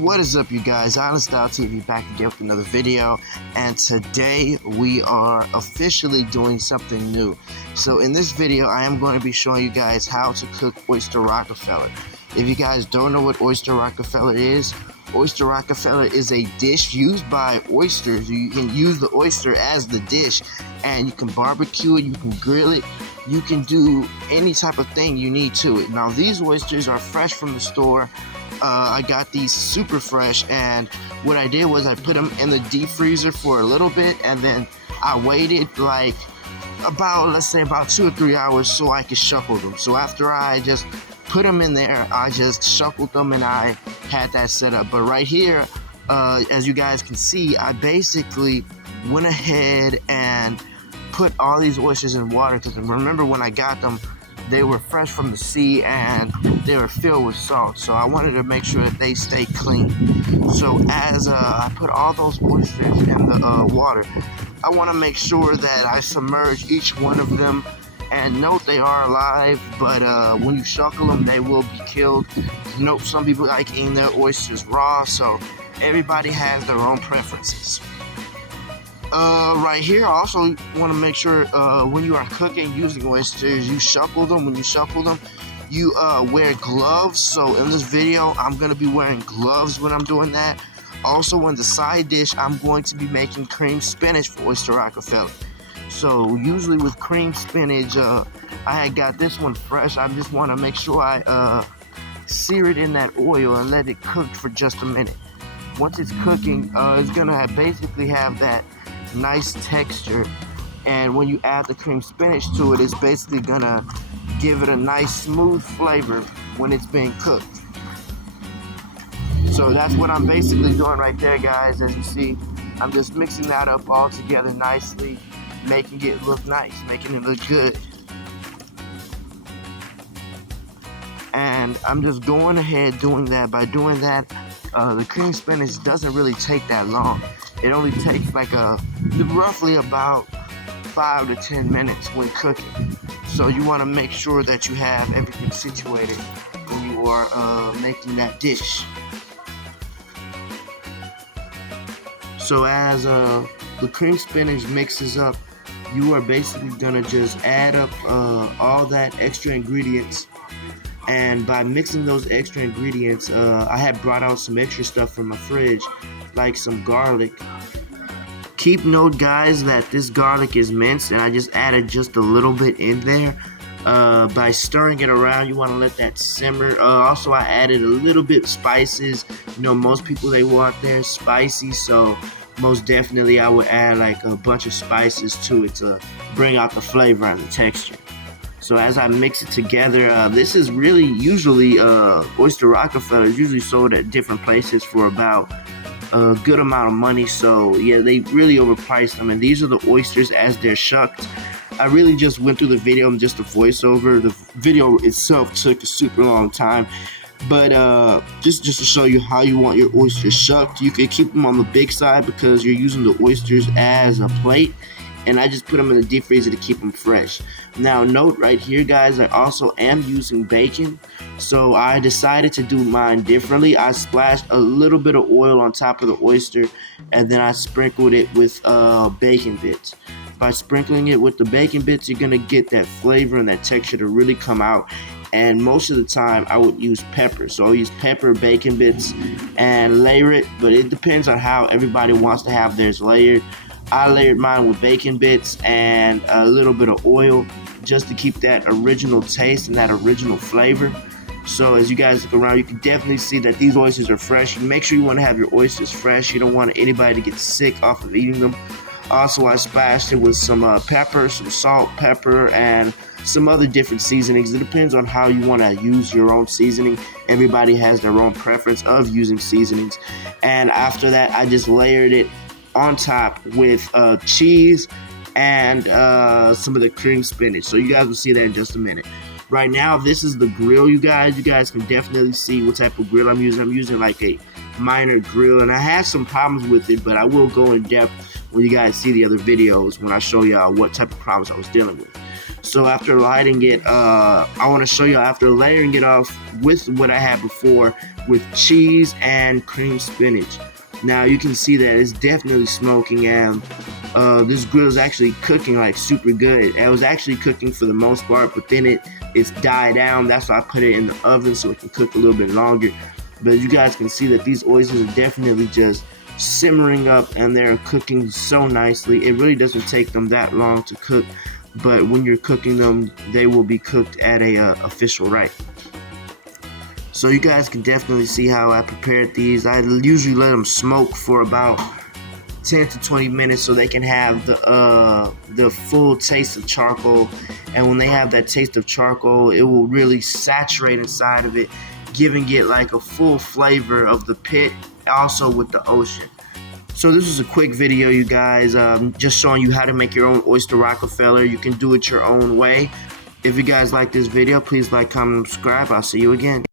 What is up, you guys? Island Style TV back again with another video, and today we are officially doing something new. So in this video I am going to be showing you guys how to cook Oyster Rockefeller. If you guys don't know what Oyster Rockefeller is a dish used by oysters. You can use the oyster as the dish, and you can barbecue it, you can grill it, you can do any type of thing you need to it. Now these oysters are fresh from the store. I got these super fresh, and what I did was I put them in the deep freezer for a little bit, and then I waited like let's say about 2 or 3 hours so I could shuckle them. So after I just put them in there, I just shuckled them and I had that set up. But right here, as you guys can see, I basically went ahead and put all these oysters in water, because remember when I got them, they were fresh from the sea and they were filled with salt, so I wanted to make sure that they stay clean. So as I put all those oysters in the water, I want to make sure that I submerge each one of them. And note, they are alive, but when you shuckle them, they will be killed. Note, some people like eating their oysters raw, so everybody has their own preferences. Right here, I also want to make sure when you are cooking using oysters, you shuckle them. When you shuckle them, you wear gloves. So in this video, I'm going to be wearing gloves when I'm doing that. Also, in the side dish, I'm going to be making cream spinach for Oyster Rockefeller. So usually with cream spinach, I had got this one fresh. I just want to make sure I sear it in that oil and let it cook for just a minute. Once it's cooking, it's going to basically have that nice texture, and when you add the cream spinach to it, it's basically gonna give it a nice smooth flavor when it's being cooked. So that's what I'm basically doing right there, guys. As you see, I'm just mixing that up all together nicely, making it look nice, making it look good. And I'm just going ahead doing that. By doing that, the cream spinach doesn't really take that long. It only takes like roughly about 5 to 10 minutes when cooking. So you want to make sure that you have everything situated when you are making that dish. So as the cream spinach mixes up, you are basically gonna just add up all that extra ingredients. And by mixing those extra ingredients, I had brought out some extra stuff from my fridge, like some garlic. Keep note, guys, that this garlic is minced, and I just added just a little bit in there. By stirring it around, you want to let that simmer. Also, I added a little bit spices. You know, most people, they want their spicy, so most definitely I would add like a bunch of spices to it to bring out the flavor and the texture. So as I mix it together, this is really usually Oyster Rockefeller is usually sold at different places for about a good amount of money. So yeah, they really overpriced them, and these are the oysters as they're shucked. I really just went through the video and just a voiceover. The video itself took a super long time, but just to show you how you want your oysters shucked, you can keep them on the big side because you're using the oysters as a plate. And I just put them in the deep freezer to keep them fresh. Now note right here, guys, I also am using bacon. So I decided to do mine differently. I splashed a little bit of oil on top of the oyster, and then I sprinkled it with bacon bits. By sprinkling it with the bacon bits, you're gonna get that flavor and that texture to really come out. And most of the time I would use pepper. So I'll use pepper, bacon bits, and layer it, but it depends on how everybody wants to have theirs layered. I layered mine with bacon bits and a little bit of oil just to keep that original taste and that original flavor. So as you guys look around, you can definitely see that these oysters are fresh. Make sure you want to have your oysters fresh. You don't want anybody to get sick off of eating them. Also, I splashed it with some pepper, some salt, pepper, and some other different seasonings. It depends on how you want to use your own seasoning. Everybody has their own preference of using seasonings. And after that, I just layered it on top with cheese and some of the cream spinach. So you guys will see that in just a minute. Right now, this is the grill, you guys. You guys can definitely see what type of grill I'm using. I'm using like a minor grill, and I had some problems with it, but I will go in depth when you guys see the other videos when I show y'all what type of problems I was dealing with. So after lighting it, I want to show you after layering it off with what I had before with cheese and cream spinach. Now you can see that it's definitely smoking, and this grill is actually cooking like super good. It was actually cooking for the most part, but then it's died down. That's why I put it in the oven so it can cook a little bit longer. But you guys can see that these oysters are definitely just simmering up, and they're cooking so nicely. It really doesn't take them that long to cook, but when you're cooking them, they will be cooked at a official rate. So you guys can definitely see how I prepared these. I usually let them smoke for about 10 to 20 minutes so they can have the full taste of charcoal. And when they have that taste of charcoal, it will really saturate inside of it, giving it like a full flavor of the pit, also with the ocean. So this is a quick video, you guys, just showing you how to make your own oyster Rockefeller. You can do it your own way. If you guys like this video, please like, comment, and subscribe. I'll see you again.